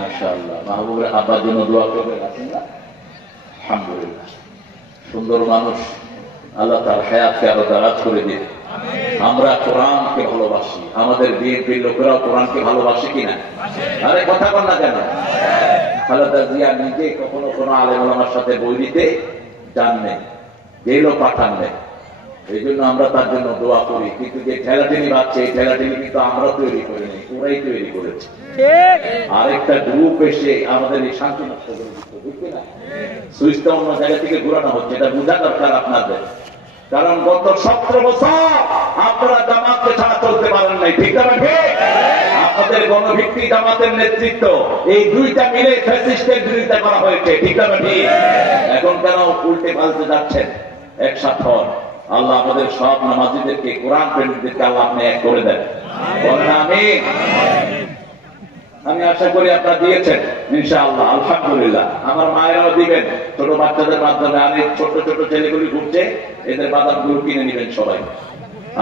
মাশাআল্লাহ, মাহবুবের আব্বার জন্য দোয়া করবেন, আছেন না? আলহামদুলিল্লাহ, সুন্দর মানুষ, আল্লাহ তার হায়াতকে আরো দারাজ করে দিন। আমরা কোরআনকে ভালোবাসি, আমাদের বিএনপির লোকেরাও কোরআনকে ভালোবাসে কিনা? আরে কথা বল না কেন? খালেদা জিয়া নিজে কখনো কোনো আলেম ওলামার সাথে বই দিতে যান নেই, জেলও পাঠান নেই। এই জন্য আমরা তার জন্য দোয়া করি। কিন্তু যে ঠেলাঠেলি বাড়ছে, এই ঠেলাঠেলি কিন্তু আমরা তৈরি করিনি, ওরাই তৈরি করেছে। আরেকটা গ্রুপ এসে আমাদের এই শান্তি নষ্ট করে দিচ্ছে, বুঝলি না? সুইচটা অন্য জায়গা থেকে ঘুরানো হচ্ছে, এটা বোঝা দরকার আপনাদের। কারণ গত 17 বছর আপনারা জামাতকে ছাড়া চলতে পারেন নাই, ঠিক না? আপনাদের গণভিত্তিক জামাতের নেতৃত্ব, এই দুইটা মিলে ফ্যাসিস্টের বিরোধিতা করা হয়েছে, ঠিক না? এখন কেন উল্টে পাল্টে যাচ্ছেন? একসাথে হন। আল্লাহ আমাদের সব নামাজীদেরকে, কোরআন প্রেমীদেরকে আল্লাহ আপনি এক করে দেন, বলেন আমিন। আমি আশা করি আপনারা দিয়েছেন ইনশাআল্লাহ, আলহামদুলিল্লাহ। আমার মায়েরাও দিবেন, ছোট বাচ্চাদের মাধ্যমে। আর এই ছোট ছোট ছেলেগুলি ঘুরছে, এদের বাদামগুলো কিনে নিবেন সবাই।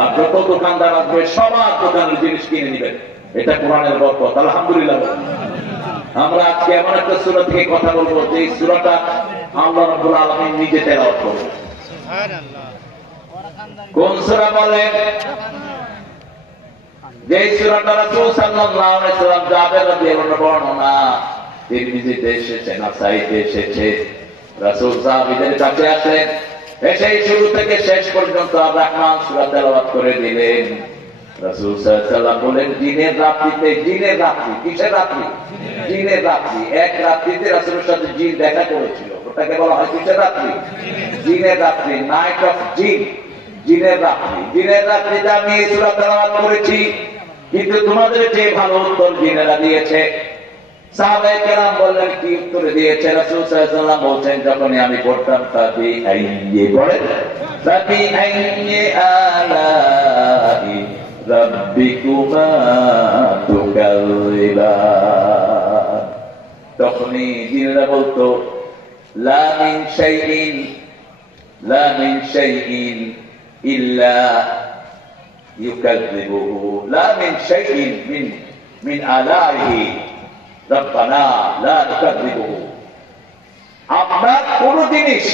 আর যত দোকানদার আসবে সবার দোকানের জিনিস কিনে নিবেন, এটা কোরআনের বরকত, আলহামদুলিল্লাহ। আমরা আজকে এমন একটা সূরা থেকে কথা বলবো যে এই সূরাটা আল্লাহ রাব্বুল আলামিন নিজে তেলাওয়াত করবেন। কোন সূরা বলেন? যে সূরাটা রাসূল সাল্লাল্লাহু আলাইহি ওয়াসাল্লাম জাবের রাদিয়াল্লাহু আনহু বর্ণনা, তিরমিজিতে এসেছে, নাসাইতে এসেছে। রাসূল সাহাবীদের কাছে আসেন, এসে শুরু থেকে শেষ পর্যন্ত আর রহমান সূরা তেলাওয়াত করে দিলেন। রাসূল সাল্লাল্লাহু আলাইহি ওয়াসাল্লাম বলেন, দিনের রাত্রিতে, দিনের রাত্রি, কিসের রাত্রি? দিনের রাত্রি। এক রাত্রিতে রাসূলের সাথে জিন দেখা করেছিল, ওটাকে বলা হয় কিসের রাত্রি? দিনের রাত্রি, নাইট অফ জিন, জিনের রাত্রি। দিনের রাত্রিতে আমি এই সূরা তেলাওয়াত করেছি, কিন্তু তোমাদের যে ভালো উত্তর জিনেরা দিয়েছে। সাহাবায়ে কেরাম বললেন, কি উত্তরে দিয়েছে? রাসূল সাল্লাল্লাহু আলাইহি ওয়াসাল্লাম বলছেন, যখনই আমি পড়তাম তাবি আইয়ে পড়েন, তাবি আইয়ে আলাই রাব্বিকুমা তুকাল্লিবান, তখনই জিনেরা বলতো, লা মিন শাইইন, লা মিন শাইইন ইল্লা ইউকাযযিবুহু, লা মিন শাইইন মিন আলাইহি রব্বানা লা নুকাযযিবুহু। আপনার কোন জিনিস,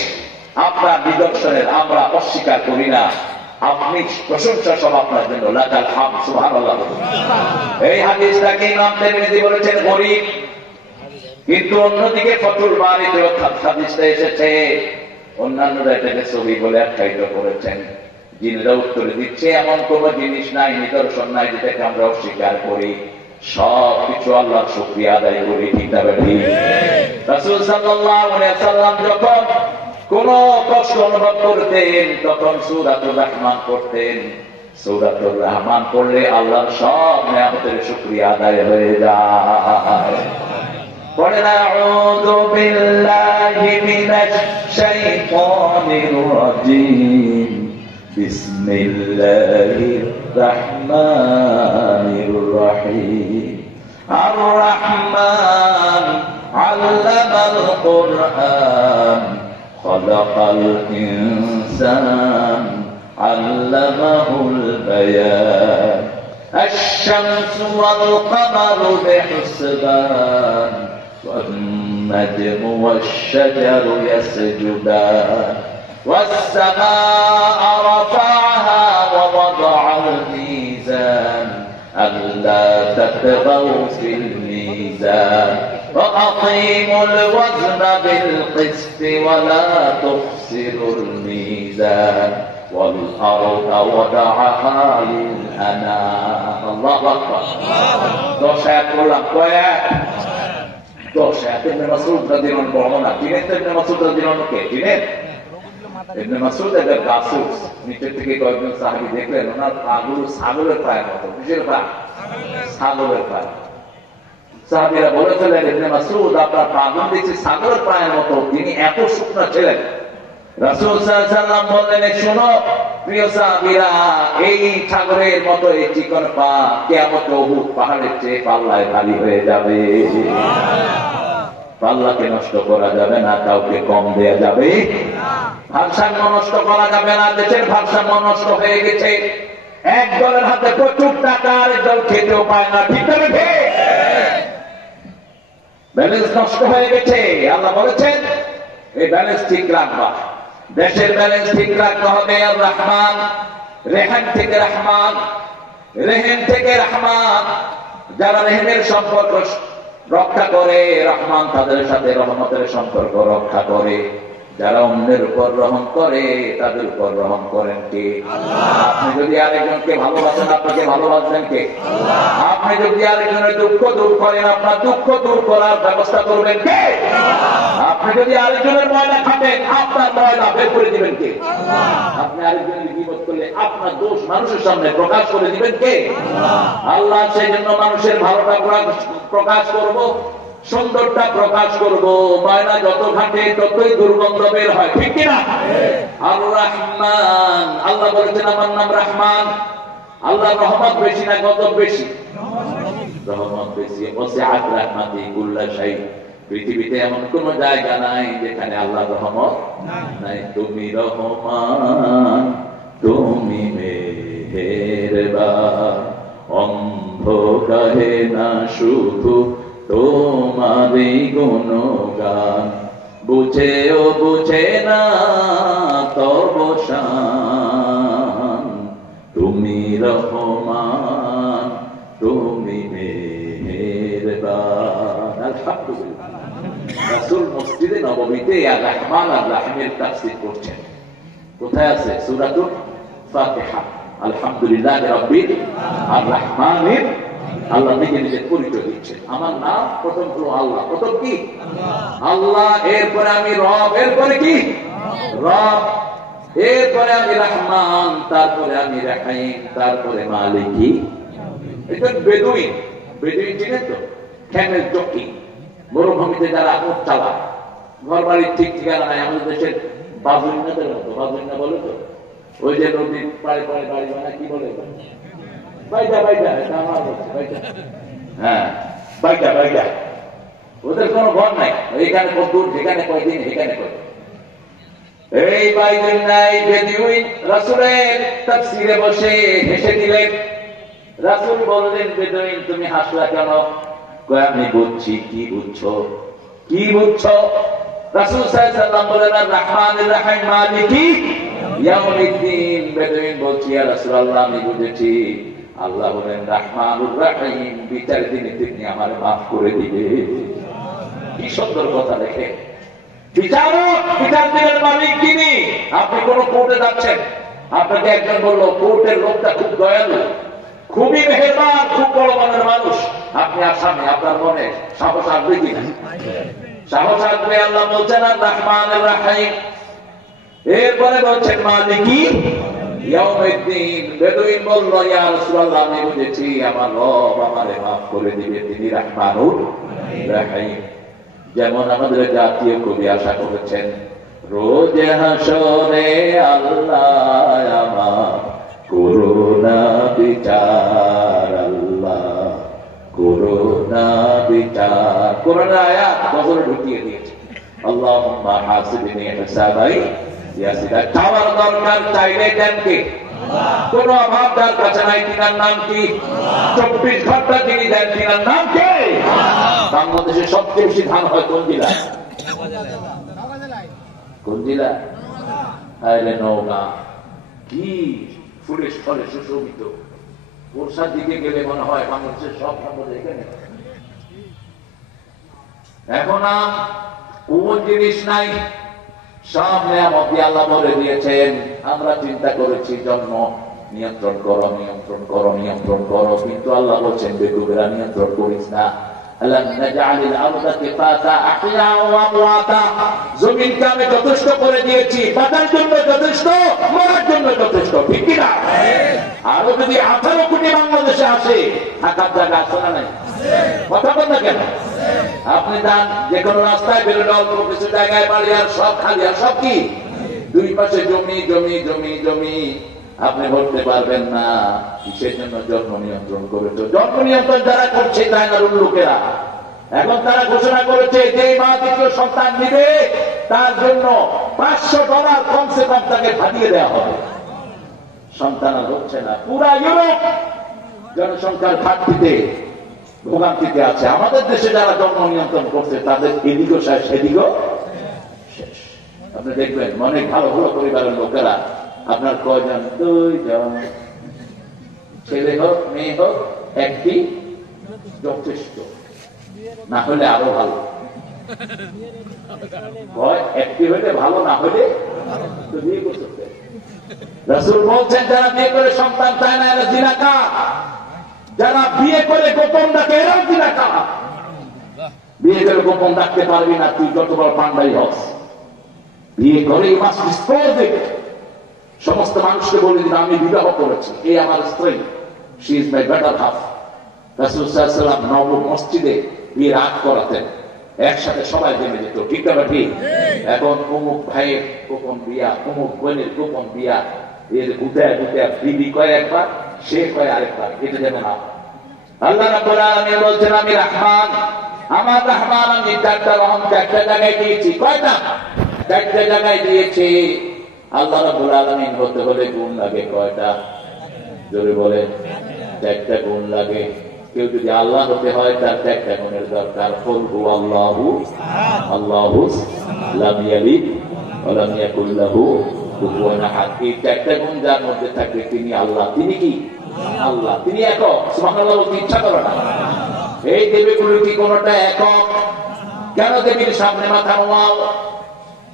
আপনার নিদর্শনের আমরা অস্বীকার করি না, আপনি প্রশংসা সব আপনার জন্য, লাকাল হামদ, সুবহানাল্লাহ। এই হাদিসটাকে ইমাম তিরমিজি বলেছেন গরীব, কিন্তু অন্যদিকে ফাতুল বারীতে হাদিসটা এসেছে, অন্যান্যরা এটাকে সহিহ বলে আখ্যায়িত করেছেন। জিনেরা উত্তরে দিচ্ছে, এমন কোন জিনিস নাই, নিদর্শন নাই যেটাকে আমরা অস্বীকার করি, সব কিছু আল্লাহর শুকরিয়া আদায় করি, ঠিক না? রাসূল সাল্লাল্লাহু আলাইহি ওয়াসাল্লাম যখন কোন কষ্ট অনুভব করতেন, তখন সূরাতুর রহমান পড়তেন। সূরাতুর রহমান পড়লে আল্লাহর সব নিয়ামতের শুকরিয়া আদায় হয়ে যায়। পড়েন, আউযু বিল্লাহি মিনাশ শাইতানির রাজীম, বিসমিল্লাহির রহমানির রহিম। আর রহমান আল্লামাল কুরআন, খালাকাল ইনসান, আল্লামাহুল বায়ান। আশ-শামসু ওয়াল কামারু বিহিসবান, ওয়ান-নাজমু ওয়াশ-শাজারু ইয়াসজুদান, والسماء رفعها ووضع الميزان، ألا تطغوا في الميزان، وأقيموا الوزن بالقسط ولا تخسروا الميزان، والأرض وضعها للأنام। الله أكبر। দশায়াত করলাম, কয়েক দশায়াত। ইবনে মাসউদ রাদিয়াল্লাহু আনহু বর্ণনা, ইবনে মাসউদ রাদিয়াল্লাহু আনহু কে? চিনেন? ইবনে মাসউদ এর গাসুস, নিচে থেকে কয়েকজন সাহাবী দেখলেন, ওনার পাগুলো ছাগলের পায়ের মতো। কিসের পা? ছাগলের পা। সাহাবীরা বলেছিলেন, ইবনে মাসউদ আপনার পাগুলো দেখছি ছাগলের পায়ের মতো, তিনি এত শুকনা ছিলেন। রাসূল সাল্লাল্লাহু আলাইহি ওয়াসাল্লাম বললেন, শোনো প্রিয় সাহাবীরা, এই ছাগলের মতো এই চিকন পা কিয়ামতে উহুদ পাহাড়ের চেয়ে পাল্লায় ভারী হয়ে যাবে। পাল্লাকে নষ্ট করা যাবে না, কাউকে কম দেয়া যাবে না, ভারসাম্য নষ্ট করা যাবে না। দেশের ভারসাম্য নষ্ট হয়ে গেছে, একজনের হাতে প্রচুর টাকা, আরেকজন খেতেও পায় না। ঠিক না ঠিক? ব্যালেন্স নষ্ট হয়ে গেছে। আল্লাহ বলেছেন এই ব্যালেন্স ঠিক রাখবা। দেশের ব্যালেন্স ঠিক রাখতে হবে। আর রহমান, রেহান থেকে রহমান, রেহেন থেকে রহমান। যারা রেহেনের সম্পর্ক রক্ষা করে, রহমান তাদের সাথে রহমতের সম্পর্ক রক্ষা করে। যারা অন্যের উপর রহম করে, তাদের উপর রহম করেন কে? আপনি যদি আরেকজনকে ভালোবাসেন, আপনাকে ভালোবাসবেন কে? আপনি যদি আরেকজনের দুঃখ দূর করেন, আপনার দুঃখ দূর করার ব্যবস্থা করবেন কে? আপনি যদি আরেকজনের ময়লা খাবেন, আপনার ময়লা বের করে দিবেন কে? আপনি আরেকজনের বিপদ করলে আপনার দোষ মানুষের সামনে প্রকাশ করে দিবেন কে? আল্লাহ। সেই জন্য মানুষের ভালোটা প্রকাশ করব, সুন্দরটা প্রকাশ করব। ময়লা যত ঘাটে ততই দুর্গন্ধ বের হয়। ঠিক কিনা? আর রহমান, আল্লাহ বলেছেন আমার নাম রহমান। আল্লাহ রহমত বেশি না গজব বেশি? রহমত বেশি। ওয়াসিআত রাহমাতি কুল্লা শাই। পৃথিবীতে এমন কোন জায়গা নাই যেখানে আল্লাহর রহমত নাই। তুমি রহমান, তুমি মেহেরবান, অন্ধ কহে না শুধু তোমারই গুণগান, বুঝেও বুঝে না তব শান। তুমি রহমান, তুমি মেহেরবান। আলহামদুলিল্লাহ। রাসূল মসজিদে নববীতে আর রহমান আর রাহিমের তাফসীর করছেন। কোথায় আছে? সূরাতুল ফাতিহা। আলহামদুলিল্লাহ রাব্বিল আর রহমানির। আল্লাহ নিজে নিজে পরিচয় দিচ্ছেন। আমার নাম প্রথম হলো আল্লাহ। প্রথম কি? আল্লাহ। এরপরে আমি রব। এরপরে কি? রব। এরপরে আমি রহমান, তারপরে আমি রাহিম, তারপরে মালিকি। এটা বেদুইন। বেদুইন চিনেন তো? খেমের চকি। মরুভূমিতে যারা উট চালায়, ঘর বাড়ির ঠিক ঠিকানা নাই। আমাদের দেশের বাজুইনাদের মতো। বাজুইনা বলে তো ওই যে নদীর পাড়ে পাড়ে বাড়ি বানায়, কি বলে? বাইটা। বাইটা, এটা আমার বলছে। বাইটা, হ্যাঁ বাইটা বাইটা। ওদের কোনো ঘর নাই। এইখানে কতদূর, যেখানে কয়দিন, এখানে কয়দিন। এই বাইদিন নাই বেদুইন রাসূলের তাফসীরে বসে হেসে দিলেন। রাসূল বললেন, বেদুইন তুমি হাসলা কেন? কয় আমি বুঝছি। কি বুঝছো? কি বুঝছো? রাসূল সাল্লাল্লাহু আলাইহি ওয়াসাল্লাম বলেন রহমানির রহিম মালিকি ইয়াউমিদ্দিন। বেদুইন বলছি ইয়া রাসূলুল্লাহ আমি বুঝেছি। আল্লাহ বলেন রহমানুর রহিম, বিচার দিনে তিনি আমার মাফ করে দিবে। কি সুন্দর কথা! দেখে বিচারক, বিচার দিনের মালিক তিনি। আপনি কোন কোর্টে যাচ্ছেন, আপনাকে একজন বললো কোর্টের লোকটা খুব দয়ালু, খুবই মেহেরবান, খুব বড় মনের মানুষ। আপনি আসামি, আপনার মনে সাহস আসবে কিনা? সাহস আসবে। আল্লাহ বলছেন আর রহমানুর রহিম। এরপরে বলছেন মালিকি ইয়াউমিদ্দিন। বেদুইন বলল ইয়া রাসূলুল্লাহ আমি বুঝেছি, আমার রব আমারে মাফ করে দিবে, তিনি রহমানুর রহিম। যেমন আমাদের জাতীয় কবি আশা করেছেন, রোজ হাসরে আল্লাহ আমার করুণা বিচার, আল্লাহ করুণা বিচার। কোরআনের আয়াত বছরে ঢুকিয়ে দিয়েছে। আল্লাহুম্মা হাসিবনি হিসাবাই ইয়াসিরা। চাওয়ার দরকার, চাইলে দেন কে? কোন অভাব যার কাছে নাই, তিনার নাম কি? 24 ঘন্টা তিনি দেন, তিনার নাম কে? বাংলাদেশে সবচেয়ে বেশি ধান হয় কোন জেলায়? কোন জেলায়? আরে নওগাঁ। কি ফুলে ফলে সুশোভিত। বর্ষার দিকে গেলে মনে হয় বাংলাদেশের সব সম্পদ এখানে। এখন কোন জিনিস নাই, সব নিয়ামত আল্লাহ বলে দিয়েছেন। আমরা চিন্তা করেছি জন্ম নিয়ন্ত্রণ করো, নিয়ন্ত্রণ করো, নিয়ন্ত্রণ করো, কিন্তু আল্লাহ বলছেন বেকুবেরা নিয়ন্ত্রণ করিস না। জমিনকে আমি যথেষ্ট করে দিয়েছি, বাঁচার জন্য যথেষ্ট, মরার জন্য যথেষ্ট। ঠিক কিনা? আরো যদি 18 কোটি বাংলাদেশে আসে, থাকার জায়গা আছে না নাই? কথা বল না কেন? আপনি যান যে কোনো রাস্তায় বেরোলে অল্প কিছু জায়গায় বাড়ি, আর সব খালি, আর সব কি দুই পাশে জমি জমি জমি জমি। আপনি বলতে পারবেন না কিসের জন্য জন্ম নিয়ন্ত্রণ করেছে। জন্ম নিয়ন্ত্রণ যারা করছে চায়নার লোকেরা, এখন তারা ঘোষণা করেছে যে মা দ্বিতীয় সন্তান নিবে তার জন্য $500 কমসে কম তাকে ভাবিয়ে দেওয়া হবে। সন্তান আর হচ্ছে না। পুরা ইউরোপ জনসংখ্যার ঘাটতিতে ভোগান্তিতে আছে। আমাদের দেশে যারা জন্ম নিয়ন্ত্রণ করছে তাদের এদিকেও শেষ সেদিকেও শেষ। আপনি দেখবেন অনেক ভালো ভালো পরিবারের লোকেরা, আপনার কয়জন, 2 জন, ছেলে হোক মেয়ে হোক একটি যথেষ্ট, না হলে আরো ভালো। একটি হইলে ভালো, না হলে তো বিয়ে করতে। রাসূল বলছেন যারা বিয়ে করে সন্তান চায় না এরা জিনাকার, যারা বিয়ে করে গোপন ডাকে এরাও জিনাকার। বিয়ে করে গোপন ডাকতে পারবি না তুই যত বড় পান্ডাই হস। বিয়ে করে সমস্ত মানুষকে বলে দিন আমি বিবাহ করেছি, এই আমার স্ত্রী, she is my better half. রাসূল সাল্লাল্লাহু আলাইহি ওয়াসাল্লাম নববী মসজিদে বিয়ে রাত করাতেন, একসাথে সবাই জেনে যেত, ঠিক না ঠিক? এখন অমুক ভাইয়ের গোপন বিয়া, অমুক বোনের গোপন বিয়া, এর গুটায় গুটায় বিবি কয় একবার, সে কয় আরেকবার, এটা যেন না। আল্লাহ রাব্বুল আলামিন বলছেন আমি রহমান, আমার রহমান আমি 4টা রহম 4টা জায়গায় দিয়েছি। কয়টা? 4টা জায়গায় দিয়েছি। আল্লাহ রাব্বুল আলামিন হতে হলে গুণ লাগে কয়টা? জোরে বলে। 4টা গুণ লাগে। কেউ যদি আল্লাহ হতে হয় তার 4টা গুণের দরকার। কুল হুয়াল্লাহু আল্লাহু লাম ইয়ালিদ ওয়া লাম ইয়াকুল লাহু কুফুয়ান আহাদ। এই 4টা গুণ যার মধ্যে থাকে তিনি আল্লাহ। তিনি কি? আল্লাহ। তিনি একক। সুবহানাল্লাহ বলতে ইচ্ছা করে না। এই দেবীগুলো কি কোনটা একক? কেন দেবীর সামনে মাথা নোয়াও?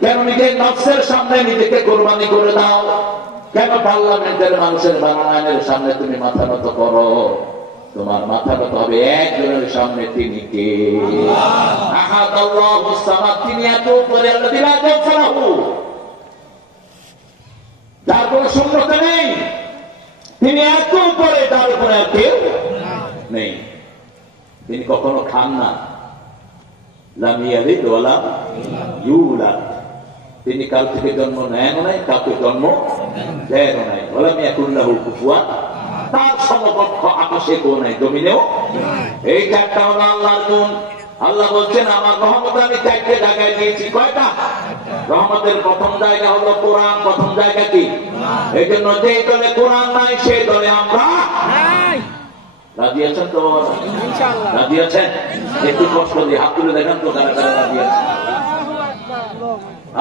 কেন নিজের নফসের সামনে নিজেকে কোরবানি করে দাও? কেন পার্লামেন্টের মানুষের বানানের সামনে তুমি মাথা নত করো? তোমার মাথা নত হবে একজনের সামনে, তিনি কে? আহাদ আল্লাহুস সামাদ। তিনি এত উপরে, আল্লাযী লা জাওফা লাহু, যার কোনো শূন্যতা নেই। তিনি এত উপরে, তার উপরে আর কেউ নেই। তিনি কখনো খান না। লাম ইয়ালিদ ওয়া লাম ইউলাদ। তিনি কাল থেকে জন্ম নেন নাই, কাউকে জন্ম দেন নাই। ওয়া লাম ইয়াকুল লাহু কুফুয়ান, তার সমকক্ষ আকাশে কেউ নাই, জমিনেও। এই 4টা হলো আল্লাহর গুণ। আল্লাহ বলছেন আমার রহমত আমি 4টে জায়গায় দিয়েছি। কয়টা? রহমতের প্রথম জায়গা হলো কোরআন। প্রথম জায়গা কি? এই জন্য যে দলে কোরআন নাই সেই দলে আমরা নাই। রাজি আছেন তো? রাজি আছেন? একটু কষ্ট দিয়ে হাত তুলে দেখেন তো কারা কারা রাজি আছেন।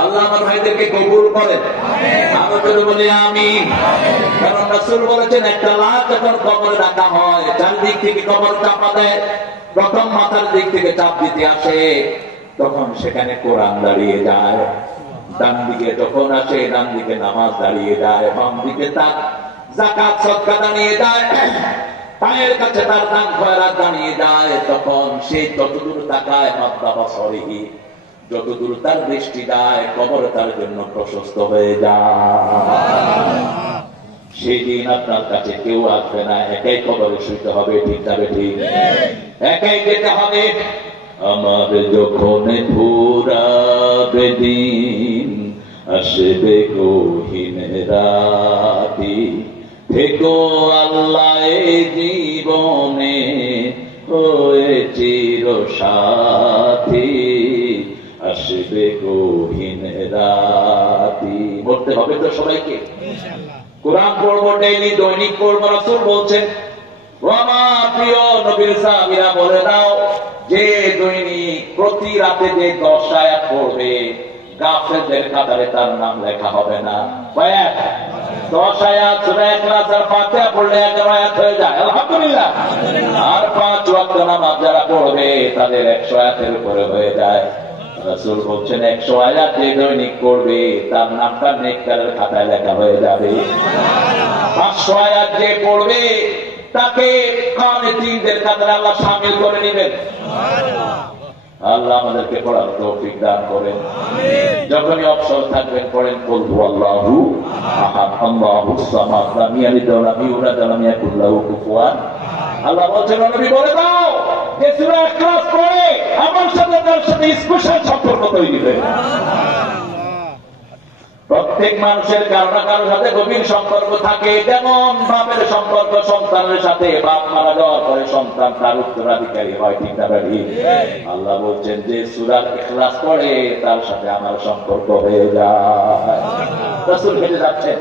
আল্লাহ আমার ভাইদেরকে কবুল করেন। আমরা বলি আমিন। কারণ রাসূল বলেছেন একটা লাশ যখন কবরে রাখা হয়, চারদিক থেকে কবর চাপা দেয়, প্রথম মাথার দিক থেকে চাপ দিতে আসে, তখন সেখানে কোরআন দাঁড়িয়ে যায়। ডান দিকে যখন আসে, ডান দিকে নামাজ দাঁড়িয়ে যায়, বাম দিকে তার যাকাত সদকা দাঁড়িয়ে যায়, পায়ের কাছে তার দান খয়রাত দাঁড়িয়ে যায়। তখন সে যতদূর তাকায় মাদ্দা বাসরিহি, যতদূর তার দৃষ্টি যায়, কবর তার জন্য প্রশস্ত হয়ে যায়। সেদিন আপনার কাছে কেউ আসবে না, একাই কবরে শুইতে হবে, ঠিক যাবে, ঠিক একাই যেতে হবে। আমার যখন ফুরাবে দিন, আসবে গহীন রাতি, থেকো আল্লাহ জীবনে হয়ে চির সাথী, আসবে গহীন রাতি। বলতে হবে তো সবাইকে। কোরআন পড়বো ডেইলি, দৈনিক পড়বো। রাসূল বলছেন ও আমার প্রিয় নবীর সাহাবীরা বলে দাও যে দৈনিক প্রতি রাতে যে 10 আয়াত পড়বে, গাফেলদের কাতারে তার নাম লেখা হবে না। 10 আয়াত সূরা ইখলাস আর ফাতিহা পড়লে 11 আয়াত হয়ে যায়, আলহামদুলিল্লাহ। আর 5 ওয়াক্ত নামাজ যারা পড়বে তাদের 100 আয়াতের উপরে হয়ে যায়। রাসূল বলছেন 100 আয়াত যে দৈনিক পড়বে তার নামটা নেককারের খাতায় লেখা হয়ে যাবে। 500 আয়াত যে পড়বে তাকে কানিতিনদের কাতারে আল্লাহ শামিল করে নেবেন। আল্লাহ আমাদেরকে পড়ার তৌফিক দান করেন। যখনই অবসর থাকবেন পড়েন কুল হুয়াল্লাহু আহাদ আল্লাহুস সামাদ লাম ইয়ালিদ ওয়া লাম ইউলাদ ওয়া লাম ইয়াকুল লাহু কুফুয়ান। আল্লাহ বলছেন নবী বলে দাও যে সূরা ইখলাস পড়ে আমার সাথে তার সাথে স্পেশাল সম্পর্ক তৈরি হয়। প্রত্যেক মানুষের কারো না কারোর সাথে গভীর সম্পর্ক থাকে। যেমন বাপের সম্পর্ক সন্তানের সাথে, বাপ মারা যাওয়ার পরে সন্তান তার উত্তরাধিকারী হয়, ঠিক না ঠিক? আল্লাহ বলছেন যে সূরা ইখলাস পড়ে তার সাথে আমার সম্পর্ক হয়ে যায়। রাসূল হেঁটে যাচ্ছেন,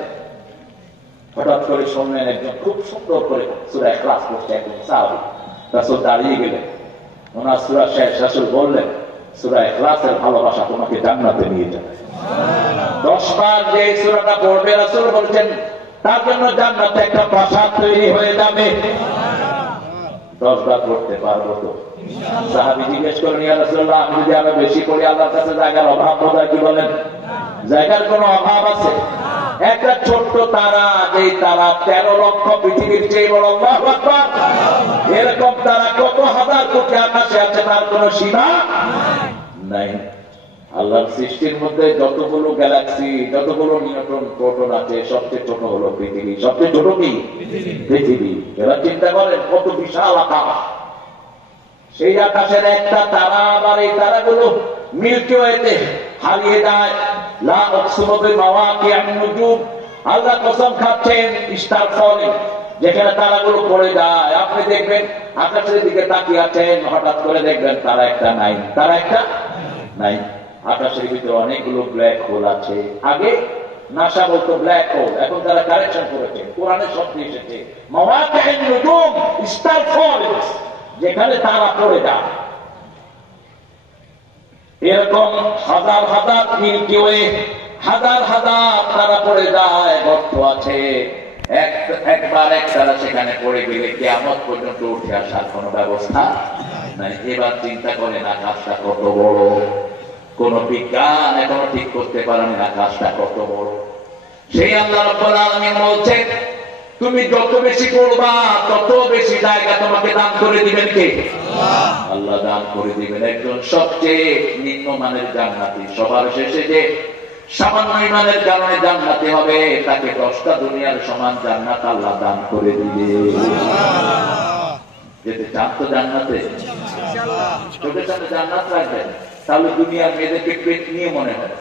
হঠাৎ করে শুনলেন একজন খুব সুন্দর করে সূরা ইখলাস পড়ছে, একজন সাহাবী। রাসূল দাঁড়িয়ে গেলেন, ওনার সূরা শেষ, রাসূল বললেন, সূরা ইখলাসের ভালোবাসা তোমাকে জান্নাতে নিয়ে যাবে। 10 বার যে সূরাটা পড়বে রাসূল বলছেন তার জন্য জান্নাতে একটা প্রাসাদ তৈরি হয়ে যাবে। 10 বার পড়তে পারবো তো? সাহাবী জিজ্ঞেস করেন, ইয়া রাসূলুল্লাহ, আমি যদি আরো বেশি পড়ি আল্লাহর কাছে জায়গার অভাব বোধহয়, কি বলেন? জায়গার কোনো অভাব আছে? একটা ছোট্ট তারা, যে তারা 13 লক্ষ পৃথিবীর চেয়ে বড়, আল্লাহু আকবার, এরকম তারা কত হাজার কোটি আকাশে আছে, তার কোন সীমা নাই। আল্লাহর সৃষ্টির মধ্যে যতগুলো গ্যালাক্সি, যতগুলো নিউট্রন প্রোটন আছে, সবচেয়ে ছোট হলো পৃথিবী। সবচেয়ে ছোট কি? পৃথিবী। এবার চিন্তা করেন কত বিশাল আকাশ। সেই আকাশের একটা তারা, আবার এই তারাগুলো মিল্কি ওয়েতে হারিয়ে যায়। লা উকসিমু বিমাওয়াকিআন নুজুম, আল্লাহ কসম খাচ্ছেন স্টার ফলিং, যেখানে তারাগুলো পড়ে যায়। আপনি দেখবেন আকাশের দিকে তাকিয়ে আছেন, হঠাৎ করে দেখবেন তারা একটা নাই, তারা একটা নাই। আকাশের ভিতরে অনেকগুলো ব্ল্যাক হোল আছে। আগে নাসা বলতো ব্ল্যাক হোল, এখন তারা কারেকশন করেছে, কোরআনে শব্দ এসেছে মাওয়াকিআন নুজুম, স্টার ফলিং, যেখানে তারা পড়ে যায়। এরকম হাজার হাজার মিল্কি ওয়ে, হাজার হাজার তারা পড়ে যায়, গর্ত আছে। একবার এক তারা সেখানে পড়ে গেলে কিয়ামত পর্যন্ত উঠে আসার কোন ব্যবস্থা নাই। এবার চিন্তা করেন আকাশটা কত বড়। কোন বিজ্ঞান এখনো ঠিক করতে পারেনি আকাশটা কত বড়। সেই আল্লাহ রাব্বুল আলামিন বলছেন, তুমি যত বেশি করবা তত বেশি জায়গা তোমাকে দান করে দিবেন কে? আল্লাহ দান করে দিবেন। একজন সবচেয়ে নিম্নমানের জান্নাতি, সবার শেষে যে সামান্য ইমানের কারণে জান্নাতি হবে, তাকে 10টা দুনিয়ার সমান জান্নাত আল্লাহ দান করে দিবে। যেতে চান তো জান্নাতে? চোখের সামনে জান্নাত রাখবেন, তাহলে দুনিয়ার মেয়েদেরকে পেট নিয়ে মনে হয়।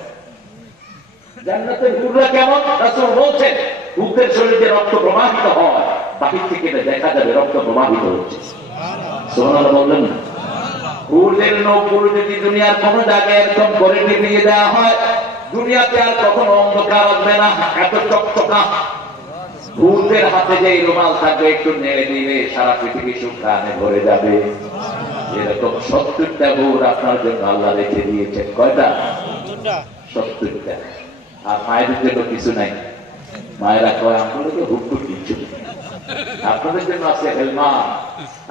জান্নাতের হুররা কেমন? রাসূল বলছেন, বুকের শরীরে রক্ত প্রবাহিত হয়, বাহির থেকে দেখা যাবে রক্ত প্রবাহিত হচ্ছে। সুবহানাল্লাহ বললেন না? হুরদের নৌকুল যদি দুনিয়ার কোন জায়গায় এরকম করে দিয়ে দেওয়া হয়, দুনিয়াতে আর কখনো অন্ধকার আসবে না, এত চকচকা। হুরদের হাতে যে রুমাল থাকবে, একটু নেড়ে দিলে সারা পৃথিবী সুখানে ভরে যাবে। এরকম 70টা হুর আপনার জন্য আল্লাহ রেখে দিয়েছেন। কয়টা? 70টা। আর মায়েদের জন্য কিছু নাই। মায়েরা কয় আপনাদেরকে হুকুর কিচ্ছু, আপনাদের জন্য আছে হেলমা।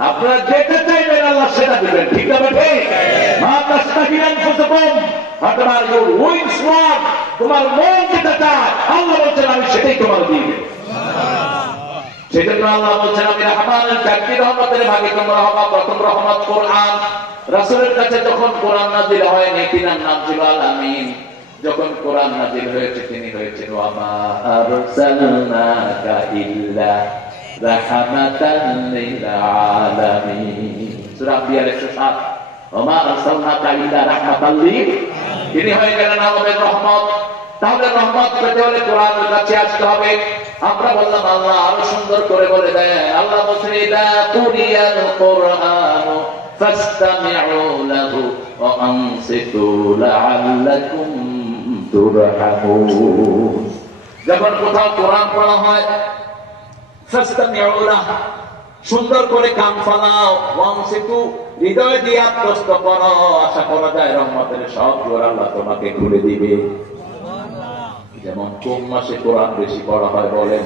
আপনারা যেতে চাইবেন আল্লাহ সেটা দিবেন, ঠিক আছে? তোমার মন যেটা চায় আল্লাহ বলছেন আমি সেটাই তোমার দিয়ে দেব। সেজন্য আল্লাহ বলছেন, আমি রহমানের 4টি রহমতের ভাগে তোমরা হবা। প্রথম রহমত কোরআন। রাসূলের কাছে যখন কোরআন নাযিল হয়নি, তিনার নাম ছিল আল আমিন। যখন কোরআন নাযিল হয়েছে, তিনি হয়েছেন ওয়া মা আরসালনাকা ইল্লা রাহমাতান লিল আলামিন, সূরা আম্বিয়া 107। ওয়া মা আরসালনাকা ইল্লা রাহমাতান লিল, তিনি হয়ে গেলেন আমাদের রহমত। তাহলে রহমত পেতে হলে কোরআনের কাছে আসতে হবে। আমরা বললাম আল্লাহ আরো সুন্দর করে বলে দেন। আল্লাহ বলছেন, ইদা কুরিয়াল কুরআন ফাসতামিউ লাহু ওয়া আনসিতু লাআল্লাকুম তুরহামুন। যখন কোথাও কোরআন পড়া হয়, ফাসতামিউ লাহু, সুন্দর করে কান ফলাও, ওয়া আনসিতু, হৃদয় দিয়ে আত্মস্থ করো। আশা করা যায় রহমতের সব জোর আল্লাহ তোমাকে খুলে দিবে। যেমন কোন মাসে কোরআন বেশি পড়া হয় বলেন?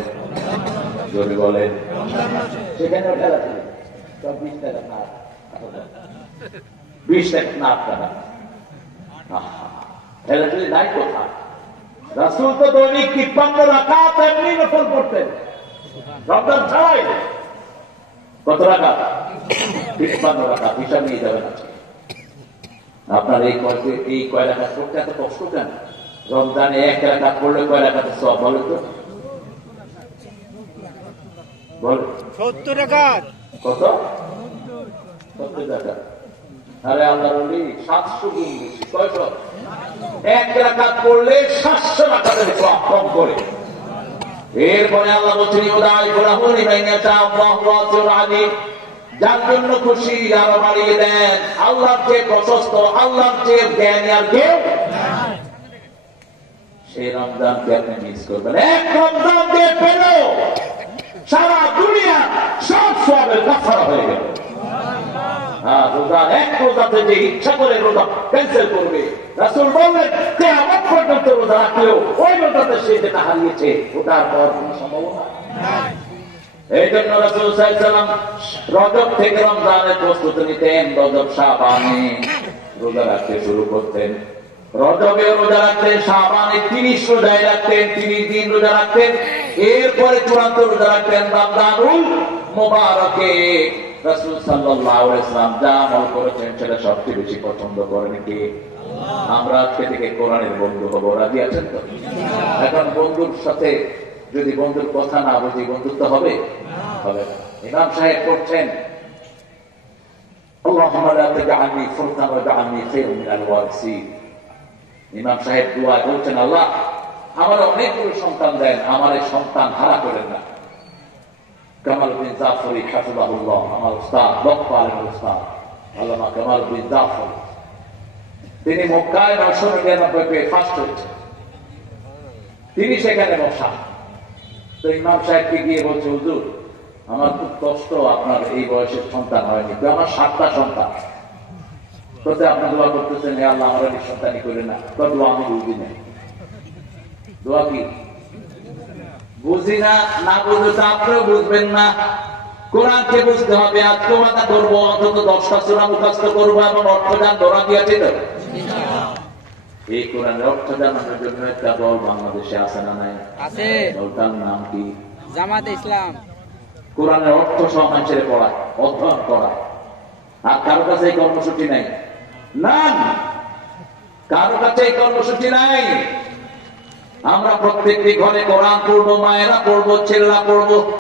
জোরে বলেন। সেখানে 20 টাকা না, 20 টাকা না টাকা নাই কোথায়? রাসূল তো দৈনিক 53 রাকাত এমনি নফল পড়তেন, রমজান ছাড়াই। কত রাকাত? 53 রাকাত। হিসাব নিয়ে যাবেন আপনার। এই কয় রাকাত পড়তে এত কষ্ট কেন? রমজানে 1 রাকাত পড়লে কয় রাকাতের সওয়াব বলো তো? বল। 70 রাকাত। কত? 70 রাকাত। আরে আল্লাহর ওলি 700 গুণ বেশি। কয়শো? 1 রাকাত পড়লে 700 রাকাতের সওয়াব কম করে। এরপরে আল্লাহ বলছেন, ইউদাইফু লাহু লিমান ইয়াশাউ ওয়াল্লাহু ওয়াসিউন আলীম, যার জন্য খুশি আরো বাড়িয়ে দেন। আল্লাহর চেয়ে প্রশস্ত, আল্লাহর চেয়ে জ্ঞানী আর কেউ। সেই রমজানকে আপনি মিস করবেন। এক রমজান দিয়ে পেল সারা দুনিয়া সব সওয়াবের কাফারা হয়ে গেল। রোজা এক রোজাতে যে ইচ্ছা করে রোজা ক্যান্সেল করবে, রাসূল বললেন কিয়ামত পর্যন্ত রোজা রাখলেও ওই রোজাতে সে যেটা হারিয়েছে ওটার পাওয়ার কোনো সম্ভাবনা নাই। এই জন্য রাসূল সাল্লাল্লাহু আলাইহি ওয়াসাল্লাম রজব থেকে রমজানের প্রস্তুতি নিতেন। রজব শাবানে রোজা রাখতে শুরু করতেন, রজবে রোজা রাখতেন, শাবানে 30 রোজায় রাখতেন, 30 দিন রোজা রাখতেন, এরপরে চূড়ান্ত রোজা রাখতেন রমজানুল মুবারকে। রাসূল সাল্লাল্লাহু আলাইহি ওয়াসাল্লাম যা আমল করেছেন সেটা সবচেয়ে বেশি পছন্দ করেন কে? আমরা আজকে থেকে কোরআনের বন্ধু হব, রাজি আছেন তো? এখন বন্ধুর সাথে যদি বন্ধুর কথা না বুঝি বন্ধুত্ব হবে? হবে না। ইমাম সাহেব পড়ছেন আল্লাহুম্মা লা তাজআলনি ফুরতান ওয়াজআলনি খায়রান মিনাল ওয়ারিসিন। ইমাম সাহেব দোয়া বলছেন, আল্লাহ আমার অনেকগুলো সন্তান দেন, আমার এই সন্তান হারা করেন না। কামালউদ্দিন জাফরি হাফিজাহুল্লাহ, আমার উস্তাদ, বক্তা আলেমের উস্তাদ আল্লামা কামালউদ্দিন জাফরি, তিনি মক্কায় 999 পেয়ে ফার্স্ট হয়েছেন। তিনি সেখানে বসা, তো ইমাম সাহেবকে গিয়ে বলছে, হুজুর আমার খুব কষ্ট, আপনার এই বয়সের সন্তান হয়নি, তো আমার 7টা সন্তান। তো আপনি দোয়া করতেছেন, হে আল্লাহ আমার নিঃসন্তানই করে না। তো দোয়া আমি বুঝি না। দোয়া কি বুঝি না, না বুঝলে তো আপনিও বুঝবেন না। কোরআনকে বুঝতে হবে। আজকে ওয়াদা করবো অন্তত 10টা সূরা মুখস্থ করবো এবং অর্থ জান ধরা দিয়েছে তো। এই কোরআনের অর্থ জানানোর জন্য একটা দল বাংলাদেশে আছে না নাই? আছে। দলটার নাম কি? জামাতে ইসলাম। কোরআনের অর্থ সব মানুষের পড়ায়, অধ্যয়ন করা। আর কারো কাছে এই কর্মসূচি নাই, না কারো কাছে এই কর্মসূচি নাই। আমরা প্রত্যেকটি ঘরে কোরআন পড়বো, মায়েরা পড়বো, ছেলেরা পড়বো।